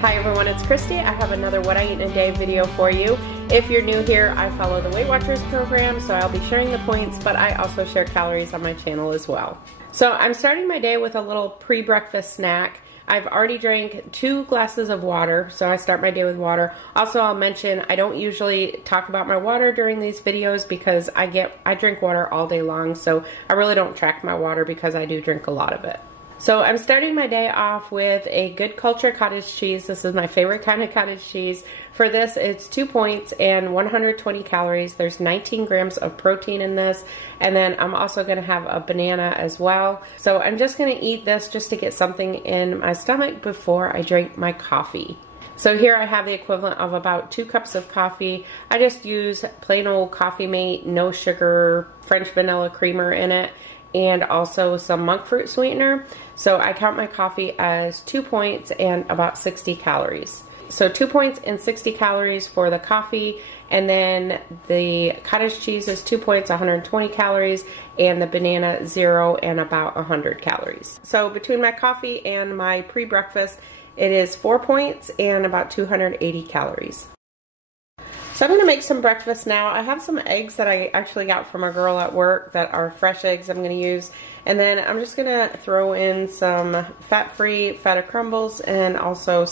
Hi everyone, it's Kristi. I have another What I Eat in a Day video for you. If you're new here, I follow the Weight Watchers program, so I'll be sharing the points, but I also share calories on my channel as well. So I'm starting my day with a little pre-breakfast snack. I've already drank 2 glasses of water, so I start my day with water. Also, I'll mention I don't usually talk about my water during these videos because I drink water all day long, so I really don't track my water because I do drink a lot of it. So I'm starting my day off with a Good Culture cottage cheese. This is my favorite kind of cottage cheese. For this, it's 2 points and 120 calories. There's 19 grams of protein in this. And then I'm also going to have a banana as well. So I'm just going to eat this just to get something in my stomach before I drink my coffee. So here I have the equivalent of about 2 cups of coffee. I just use plain old Coffee Mate, no sugar, French vanilla creamer in it, and also some monk fruit sweetener. So I count my coffee as 2 points and about 60 calories. So 2 points and 60 calories for the coffee, and then the cottage cheese is 2 points, 120 calories, and the banana 0 and about 100 calories. So between my coffee and my pre-breakfast, it is 4 points and about 280 calories. So I'm going to make some breakfast now. I have some eggs that I actually got from a girl at work that are fresh eggs I'm going to use. And then I'm just going to throw in some fat-free feta crumbles and also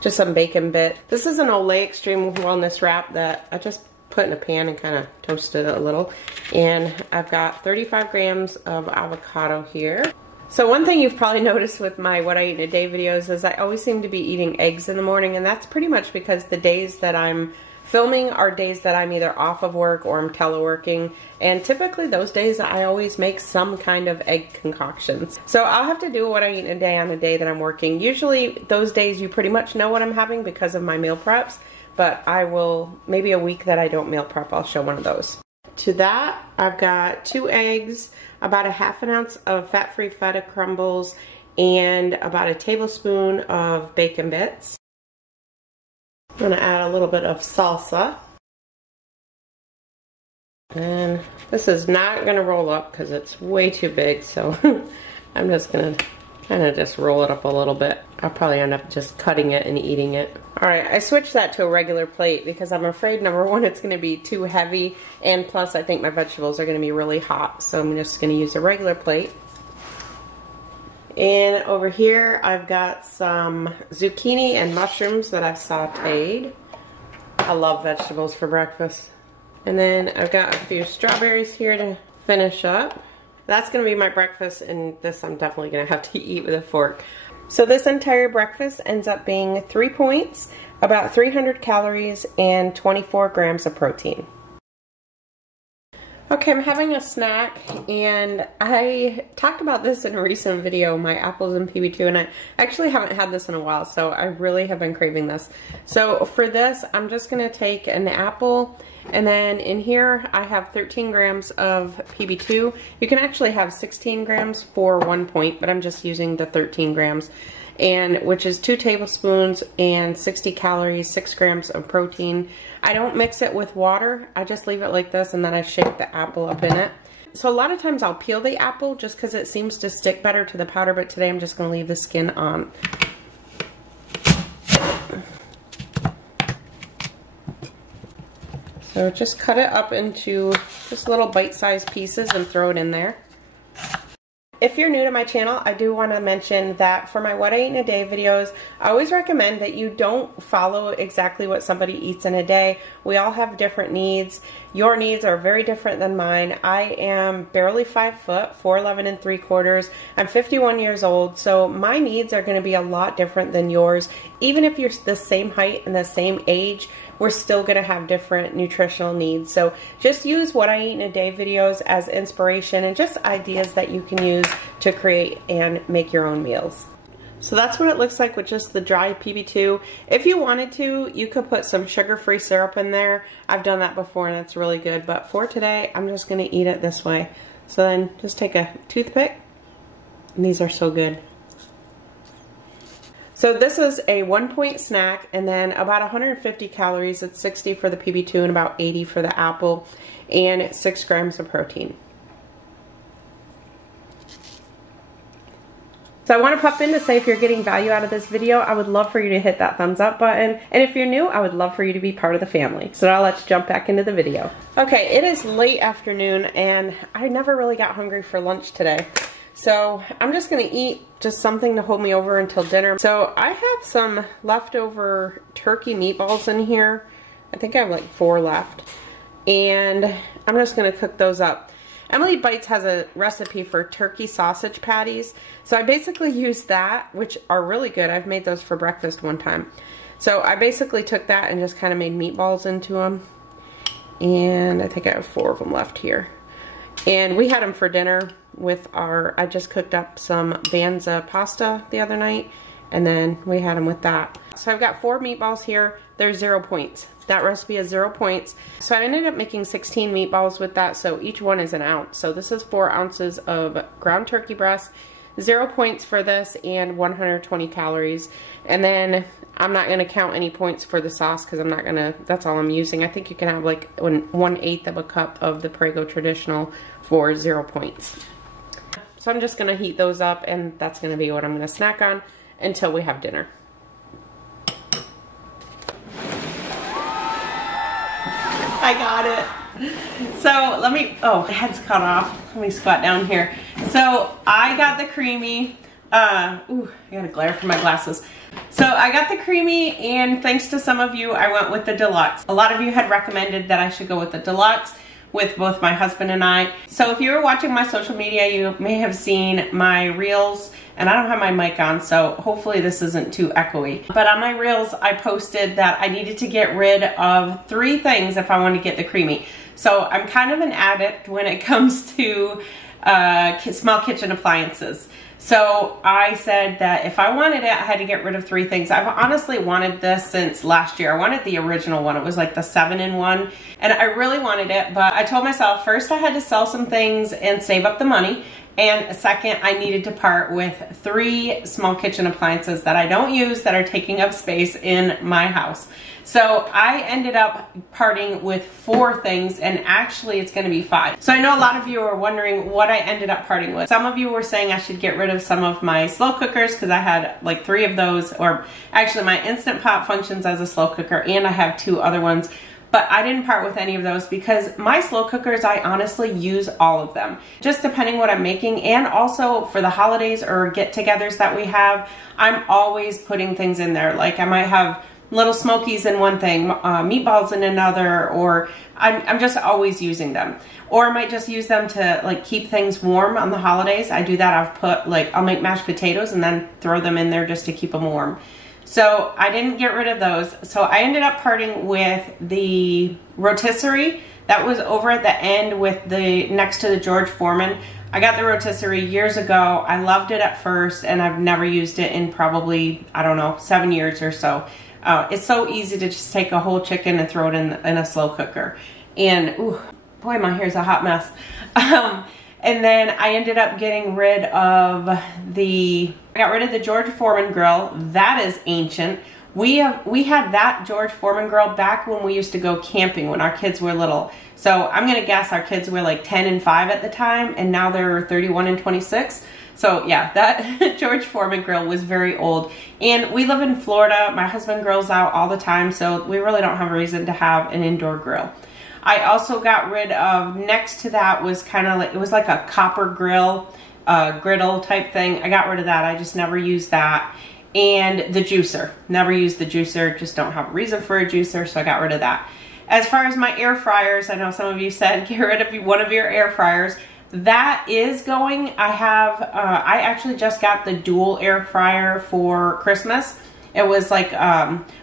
just some bacon bit. This is an Olay Extreme Wellness Wrap that I just put in a pan and kind of toasted it a little. And I've got 35 grams of avocado here. So one thing you've probably noticed with my What I Eat in a Day videos is I always seem to be eating eggs in the morning, and that's pretty much because the days that I'm filming are days that I'm either off of work or I'm teleworking, and typically those days I always make some kind of egg concoctions. So I'll have to do What I Eat in a Day on a day that I'm working. Usually those days you pretty much know what I'm having because of my meal preps, but I will, maybe a week that I don't meal prep, I'll show one of those. To that, I've got 2 eggs, about a ½ ounce of fat-free feta crumbles, and about a tablespoon of bacon bits. I'm going to add a little bit of salsa. And this is not going to roll up because it's way too big, so I'm just going to kind of just roll it up a little bit. I'll probably end up just cutting it and eating it. Alright, I switched that to a regular plate because I'm afraid, number one, it's going to be too heavy, and plus I think my vegetables are going to be really hot, so I'm just going to use a regular plate. And over here I've got some zucchini and mushrooms that I've sauteed. I love vegetables for breakfast. And then I've got a few strawberries here to finish up. That's going to be my breakfast, and this I'm definitely going to have to eat with a fork. So this entire breakfast ends up being 3 points, about 300 calories, and 24 grams of protein. Okay, I'm having a snack, and I talked about this in a recent video, my apples and PB2, and I actually haven't had this in a while, so I really have been craving this. So for this, I'm just going to take an apple, and then in here I have 13 grams of PB2. You can actually have 16 grams for 1 point, but I'm just using the 13 grams. And which is 2 tablespoons and 60 calories, 6 grams of protein. I don't mix it with water. I just leave it like this, and then I shake the apple up in it. So a lot of times I'll peel the apple just because it seems to stick better to the powder, but today I'm just going to leave the skin on. So just cut it up into just little bite-sized pieces and throw it in there. If you're new to my channel, I do want to mention that for my What I Eat in a Day videos, I always recommend that you don't follow exactly what somebody eats in a day. We all have different needs. Your needs are very different than mine. I am barely 5 foot, 4'11 3/4. I'm 51 years old, so my needs are going to be a lot different than yours. Even if you're the same height and the same age, we're still going to have different nutritional needs. So just use What I Eat in a Day videos as inspiration and just ideas that you can use to create and make your own meals. So that's what it looks like with just the dry PB2. If you wanted to, you could put some sugar-free syrup in there. I've done that before and it's really good, but for today, I'm just going to eat it this way. So then just take a toothpick, and these are so good. So this is a 1 point snack, and then about 150 calories. It's 60 for the PB2 and about 80 for the apple, and 6 grams of protein. So I want to pop in to say if you're getting value out of this video, I would love for you to hit that thumbs up button. And if you're new, I would love for you to be part of the family. So now let's jump back into the video. Okay, it is late afternoon and I never really got hungry for lunch today. So I'm just gonna eat just something to hold me over until dinner. So I have some leftover turkey meatballs in here. I think I have like 4 left. And I'm just gonna cook those up. Emily Bites has a recipe for turkey sausage patties. So I basically used that, which are really good. I've made those for breakfast one time. So I basically took that and just kind of made meatballs into them. And I think I have 4 of them left here. And we had them for dinner with I just cooked up some Banza pasta the other night. And then we had them with that. So I've got 4 meatballs here. They're 0 points. That recipe is 0 points. So I ended up making 16 meatballs with that, so each one is an ounce. So this is 4 ounces of ground turkey breast, 0 points for this, and 120 calories. And then I'm not gonna count any points for the sauce because I'm not gonna, that's all I'm using. I think you can have like 1/8 of a cup of the Prego Traditional for 0 points. So I'm just gonna heat those up and that's gonna be what I'm gonna snack on until we have dinner. I got it. So let me, oh, the head's cut off. Let me squat down here. So I got the Creami, ooh, I got a glare from my glasses. So I got the Creami, and thanks to some of you, I went with the Deluxe. A lot of you had recommended that I should go with the Deluxe with both my husband and I. So if you were watching my social media, you may have seen my reels, and I don't have my mic on, so hopefully this isn't too echoey. But on my reels, I posted that I needed to get rid of 3 things if I want to get the Creami. So I'm kind of an addict when it comes to small kitchen appliances. So I said that if I wanted it, I had to get rid of 3 things. I've honestly wanted this since last year. I wanted the original one. It was like the 7-in-1, and I really wanted it, but I told myself first I had to sell some things and save up the money, and second, I needed to part with 3 small kitchen appliances that I don't use that are taking up space in my house. So I ended up parting with 4 things, and actually it's gonna be 5. So I know a lot of you are wondering what I ended up parting with. Some of you were saying I should get rid of some of my slow cookers because I had like 3 of those, or actually my Instant Pot functions as a slow cooker, and I have 2 other ones. But I didn't part with any of those because my slow cookers, I honestly use all of them. Just depending what I'm making, and also for the holidays or get-togethers that we have, I'm always putting things in there. Like I might have little smokies in one thing, meatballs in another, or I'm just always using them. Or I might just use them to like keep things warm on the holidays. I do that. I'll make mashed potatoes and then throw them in there just to keep them warm. So I didn't get rid of those. So I ended up parting with the rotisserie that was over at the end with next to the George Foreman. I got the rotisserie years ago. I loved it at first, and I've never used it in probably, I don't know, 7 years or so. It's so easy to just take a whole chicken and throw it in a slow cooker. And, ooh, boy, my hair's a hot mess. And then I ended up getting rid of I got rid of the George Foreman grill. That is ancient. We had that George Foreman grill back when we used to go camping when our kids were little. So I'm gonna guess our kids were like 10 and 5 at the time, and now they're 31 and 26. So yeah, that George Foreman grill was very old. And we live in Florida. My husband grills out all the time, so we really don't have a reason to have an indoor grill. I also got rid of, next to that was kind of like, it was like a copper grill, griddle type thing. I got rid of that. I just never used that. And the juicer. Never used the juicer. Just don't have a reason for a juicer, so I got rid of that. As far as my air fryers, I know some of you said get rid of one of your air fryers. That is going. I actually just got the dual air fryer for Christmas. It was like,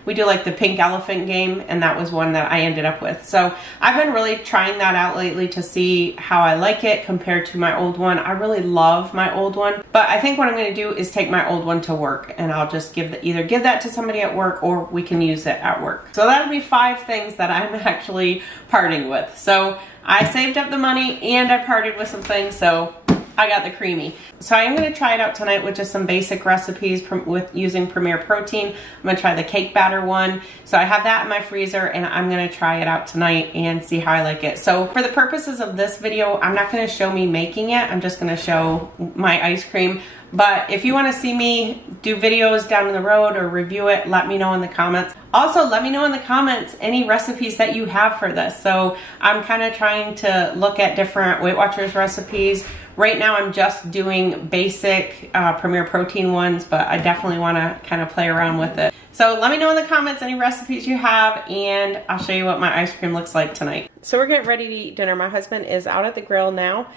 we do like the pink elephant game, and that was one that I ended up with. So I've been really trying that out lately to see how I like it compared to my old one. I really love my old one, but I think what I'm going to do is take my old one to work, and I'll just either give that to somebody at work, or we can use it at work. So that'll be 5 things that I'm actually parting with. So I saved up the money and I parted with some things, so I got the Creami. So I am going to try it out tonight with just some basic recipes with using Premier Protein. I'm going to try the cake batter one. So I have that in my freezer, and I'm going to try it out tonight and see how I like it. So for the purposes of this video, I'm not going to show me making it. I'm just going to show my ice cream. But if you want to see me do videos down the road or review it, let me know in the comments. Also, let me know in the comments any recipes that you have for this. So I'm kind of trying to look at different Weight Watchers recipes. Right now I'm just doing basic Premier Protein ones, but I definitely want to kind of play around with it. So let me know in the comments any recipes you have, and I'll show you what my ice cream looks like tonight. So we're getting ready to eat dinner. My husband is out at the grill now.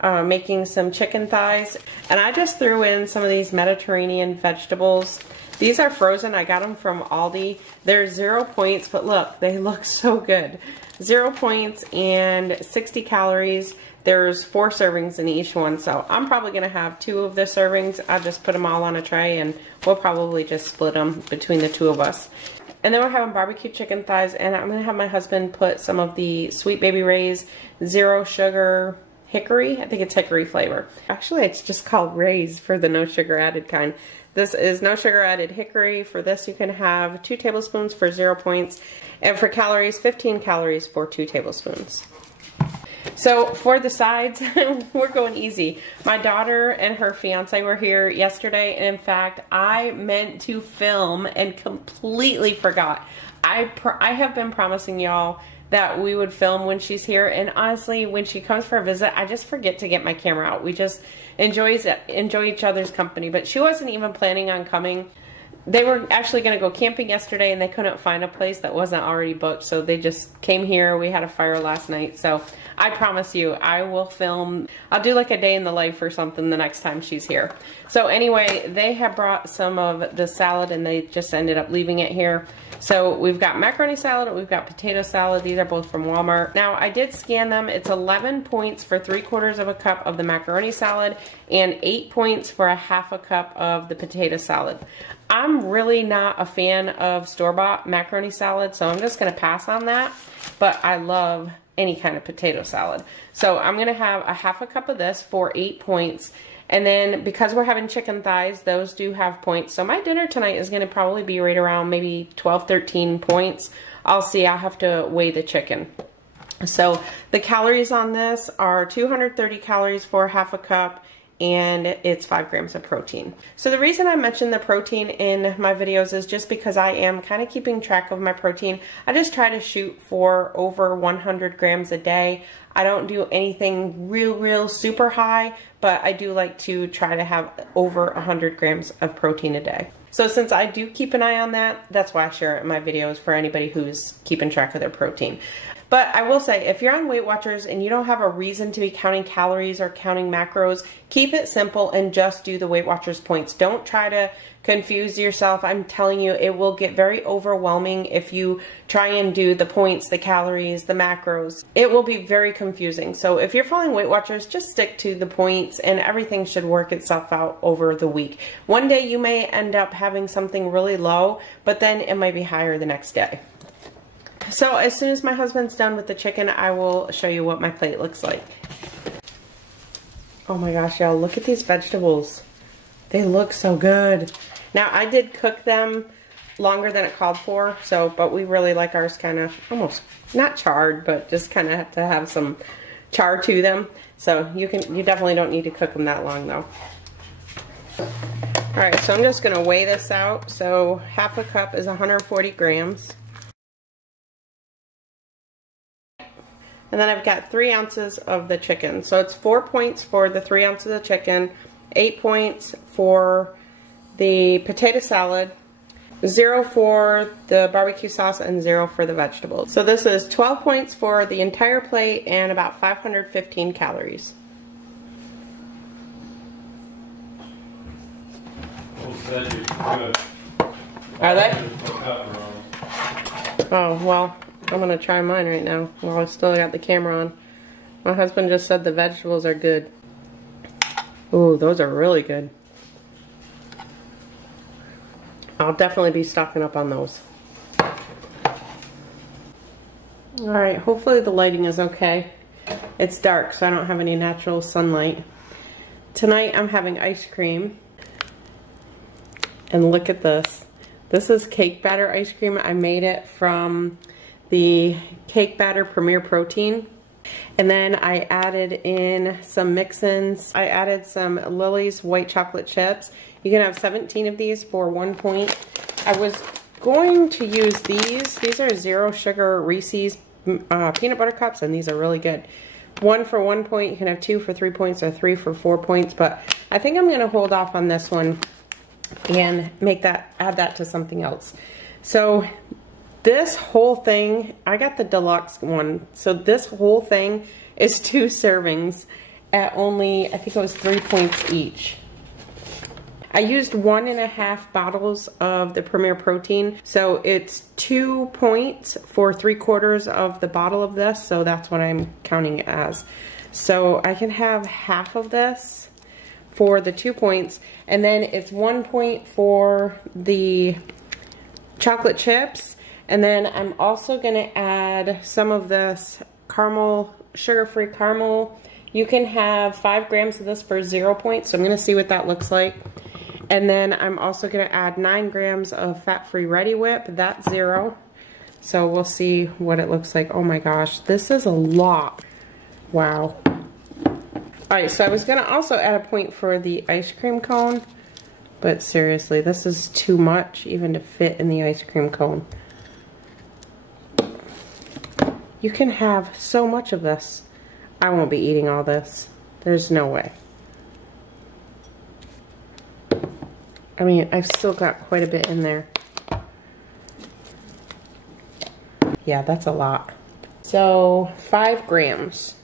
Making some chicken thighs, and I just threw in some of these Mediterranean vegetables. These are frozen. I got them from Aldi. They're 0 points, but look, they look so good. 0 points and 60 calories. There's 4 servings in each one, so I'm probably gonna have 2 of the servings. I'll just put them all on a tray, and we'll probably just split them between the 2 of us. And then we're having barbecue chicken thighs, and I'm gonna have my husband put some of the Sweet Baby Ray's 0 sugar hickory. I think it's hickory flavor. Actually, it's just called Ray's for the no sugar added kind. This is no sugar added hickory. For this, you can have 2 tablespoons for 0 points. And for calories, 15 calories for 2 tablespoons. So for the sides, we're going easy. My daughter and her fiance were here yesterday. And in fact, I meant to film and completely forgot. I have been promising y'all that we would film when she's here, and honestly, when she comes for a visit, I just forget to get my camera out. We just enjoy each other's company, but she wasn't even planning on coming. They were actually going to go camping yesterday, and they couldn't find a place that wasn't already booked, so they just came here. We had a fire last night, so I promise you, I will film. I'll do like a day in the life or something the next time she's here. So anyway, they have brought some of the salad, and they just ended up leaving it here. So we've got macaroni salad, we've got potato salad. These are both from Walmart. Now I did scan them. It's 11 points for 3/4 of a cup of the macaroni salad and 8 points for a 1/2 cup of the potato salad. I'm really not a fan of store-bought macaroni salad, so I'm just gonna pass on that, but I love any kind of potato salad. So I'm gonna have a 1/2 cup of this for 8 points. And then because we're having chicken thighs, those do have points. So my dinner tonight is going to probably be right around maybe 12, 13 points. I'll see. I'll have to weigh the chicken. So the calories on this are 230 calories for 1/2 cup, and it's 5 grams of protein. So the reason I mentioned the protein in my videos is just because I am kind of keeping track of my protein. I just try to shoot for over 100 grams a day. I don't do anything real super high, but I do like to try to have over 100 grams of protein a day. So since I do keep an eye on that, that's why I share it in my videos for anybody who's keeping track of their protein. But I will say, if you're on Weight Watchers and you don't have a reason to be counting calories or counting macros, keep it simple and just do the Weight Watchers points. Don't try to confuse yourself. I'm telling you, it will get very overwhelming if you try and do the points, the calories, the macros. It will be very confusing. So if you're following Weight Watchers, just stick to the points and everything should work itself out over the week. One day you may end up having something really low, but then it might be higher the next day. So as soon as my husband's done with the chicken, I will show you what my plate looks like. Oh my gosh, y'all, look at these vegetables. They look so good. Now, I did cook them longer than it called for, but we really like ours kind of almost, not charred, but just kind of have to have some char to them. So you definitely don't need to cook them that long though. All right, so I'm just gonna weigh this out. So 1/2 cup is 140 grams. And then I've got 3 ounces of the chicken. So it's 4 points for the 3 ounces of chicken, 8 points for the potato salad, 0 for the barbecue sauce, and 0 for the vegetables. So this is 12 points for the entire plate and about 515 calories. Are they? Oh, well. I'm going to try mine right now while I still got the camera on. My husband just said the vegetables are good. Ooh, those are really good. I'll definitely be stocking up on those. Alright, hopefully the lighting is okay. It's dark, so I don't have any natural sunlight. Tonight I'm having ice cream. And look at this. This is cake batter ice cream. I made it from the Cake Batter Premier Protein. And then I added in some mix-ins. I added some Lily's white chocolate chips. You can have 17 of these for 1 point. I was going to use these. These are 0 sugar Reese's peanut butter cups, and these are really good. 1 for 1 point. You can have 2 for 3 points or 3 for 4 points, but I think I'm going to hold off on this one and add that to something else. So this whole thing, I got the deluxe one. So this whole thing is 2 servings at only, I think it was 3 points each. I used 1.5 bottles of the Premier Protein. So it's 2 points for 3/4 of the bottle of this. So that's what I'm counting it as. So I can have half of this for the 2 points. And then it's 1 point for the chocolate chips. And then I'm also going to add some of this caramel, sugar-free caramel. You can have 5 grams of this for 0 points. So I'm going to see what that looks like. And then I'm also going to add 9 grams of fat-free Ready Whip. That's 0. So we'll see what it looks like. Oh my gosh, this is a lot. Wow. Alright, so I was going to also add a point for the ice cream cone. But seriously, this is too much even to fit in the ice cream cone. You can have so much of this. I won't be eating all this. There's no way. I mean, I've still got quite a bit in there. Yeah, that's a lot. So, 5 grams.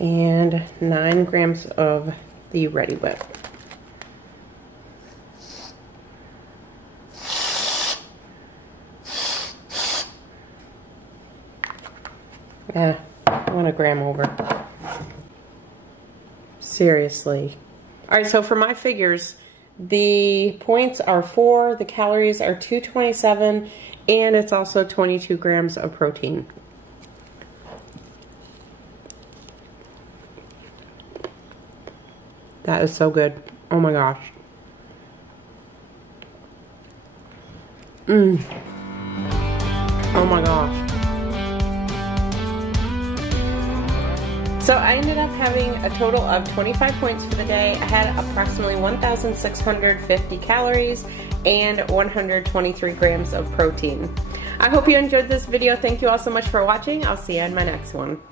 And 9 grams of the Ready Whip. Yeah, 1 gram over. Seriously. Alright, so for my figures, the points are 4, the calories are 227, and it's also 22 grams of protein. That is so good. Oh my gosh. Oh my gosh. So I ended up having a total of 25 points for the day. I had approximately 1,650 calories and 123 grams of protein. I hope you enjoyed this video. Thank you all so much for watching. I'll see you in my next one.